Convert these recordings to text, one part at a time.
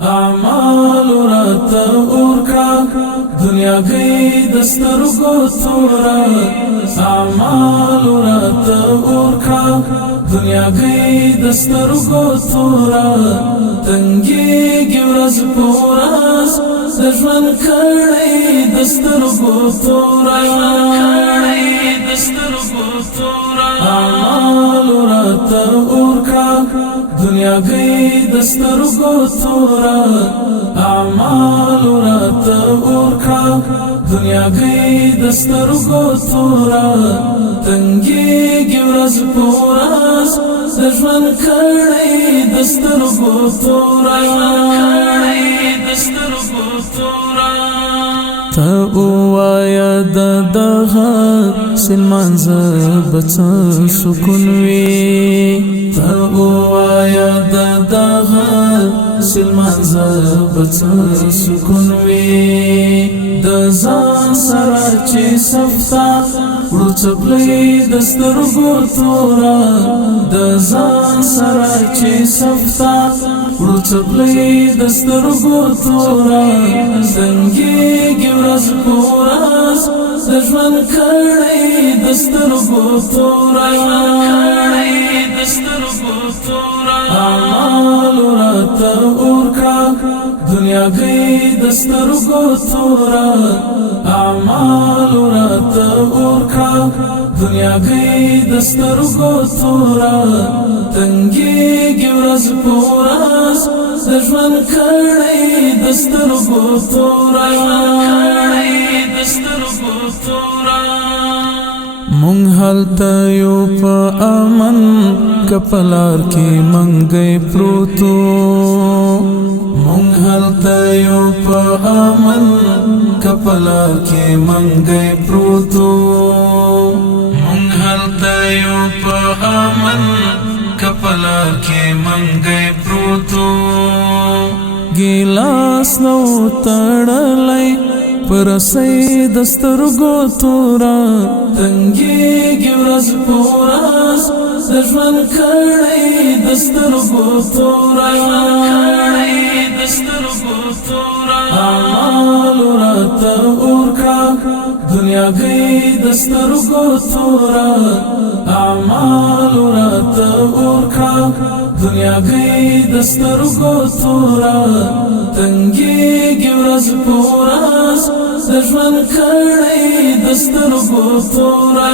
اعمال راته اورکا دنیا گئی دسترگو تورا اعمال راته اورکا دنیا گئی دسترگو تورا تنگیگی ورځ پوراز دژوند کړی دسترگو تورا اعمال راته اورکا دنیا گئی دسترگو تورا اعمال راته اورکا دنیا گئی دسترگو تورا تنگیگی ورځ پوراز دژوند کړی دسترگو تورا تا اوایا دغه سلمان زبڅ سکون وی تا اوایا دغه سلمان زبڅ سکون وی د ځان سره چې صفتا ورڅبلې دسترګو تورا د ځان سره چې صفتا ورڅبلې دسترګو تورا څنګه ورځ پوراز دژوند کړی دسترګو تورا اعمال راته اورکا دنیا گئی دسترگو تورا اعمال راته اورکا دنیا گئی دسترگو تورا تنگیگی ورځ پوراز دژوند کړی دسترگو تورا مونږ هلته یو په امن کپلار کې منګي پروتو مونږ هلته یو په امن کپلار کې منګي پروتو مونږ هلته یو په امن کپلار کې منګي پروتو ګیلاس نو تړلای پرسې دسترګو تورا تنګیږي ورځ پوراز دژوند کړی دسترګو تورا اعمال راته اورکا دنیا گئی دسترګو تورا اعمال راته اورکا دنیا گئی دسترګو تورا تنگیگی ورځ پوراز دژوند کړی دسترګو تورا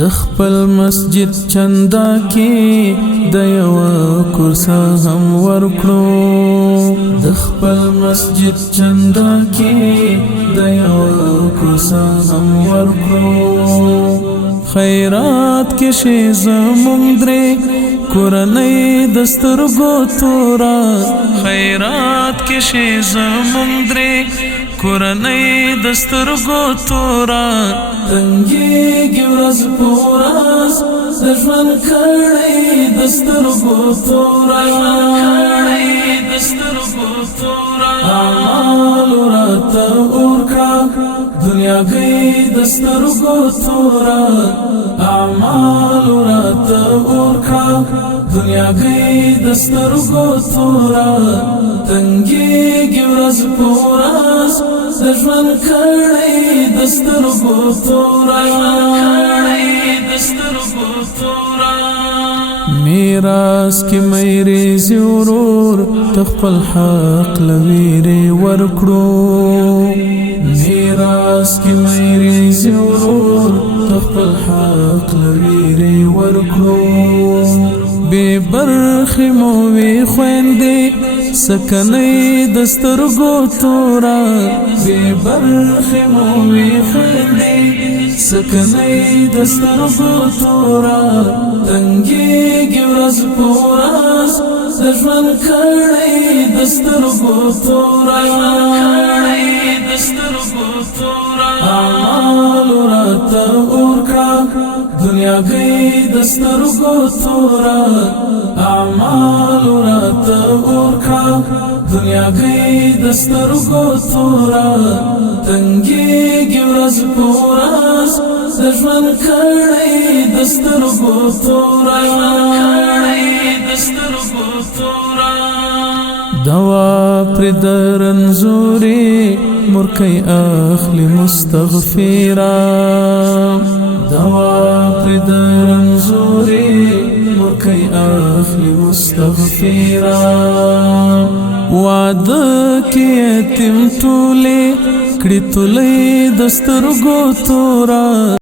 د خپل مسجد چندا کې د یو کورسه هم ورکړو د خپل مسجد چندا کې د یو کورسه هم ورکړو خیرات کې شي زمونږ درې کورنۍ دسترګو تورا خیرات کې شي زمونږ درې کورنۍ دسترګو تورا تنګیږي ورځ پوراز دژوند کړی دسترګو تورا اعمال راته اورکا دنیا گئی دسترګو تورا اعمال راته اورکا دنیا گئی دسترګو تورا تنگیږي ورځ پوراز دژوند کړی دسترګو تورا میراث کې مېری زورور تخپل حق لویری ورکړو میراث کې مېری زورور تخپل حق لویری ورکړو بے برخی مو وی خويندې سکنې دسترګو تورا بے برخی مو وی خويندې سکنې دسترګو تورا تنګیږي ورځ پوراز دژوند کړی دسترګو تورا اعمال راته اورکا دنیا گئی دسترګو تورا اعمال راته اورکا دنیا گئی دسترګو تورا تنگیږي ورځ پوراز دژوند کړی دسترګو تورا دوا پر درنزوري مرکي اخلي مستغفرا دوا پر درنزوري مرکي اخلي مستغفرا وعده کې یتیم ټولې کړي تولې دسترګو تورا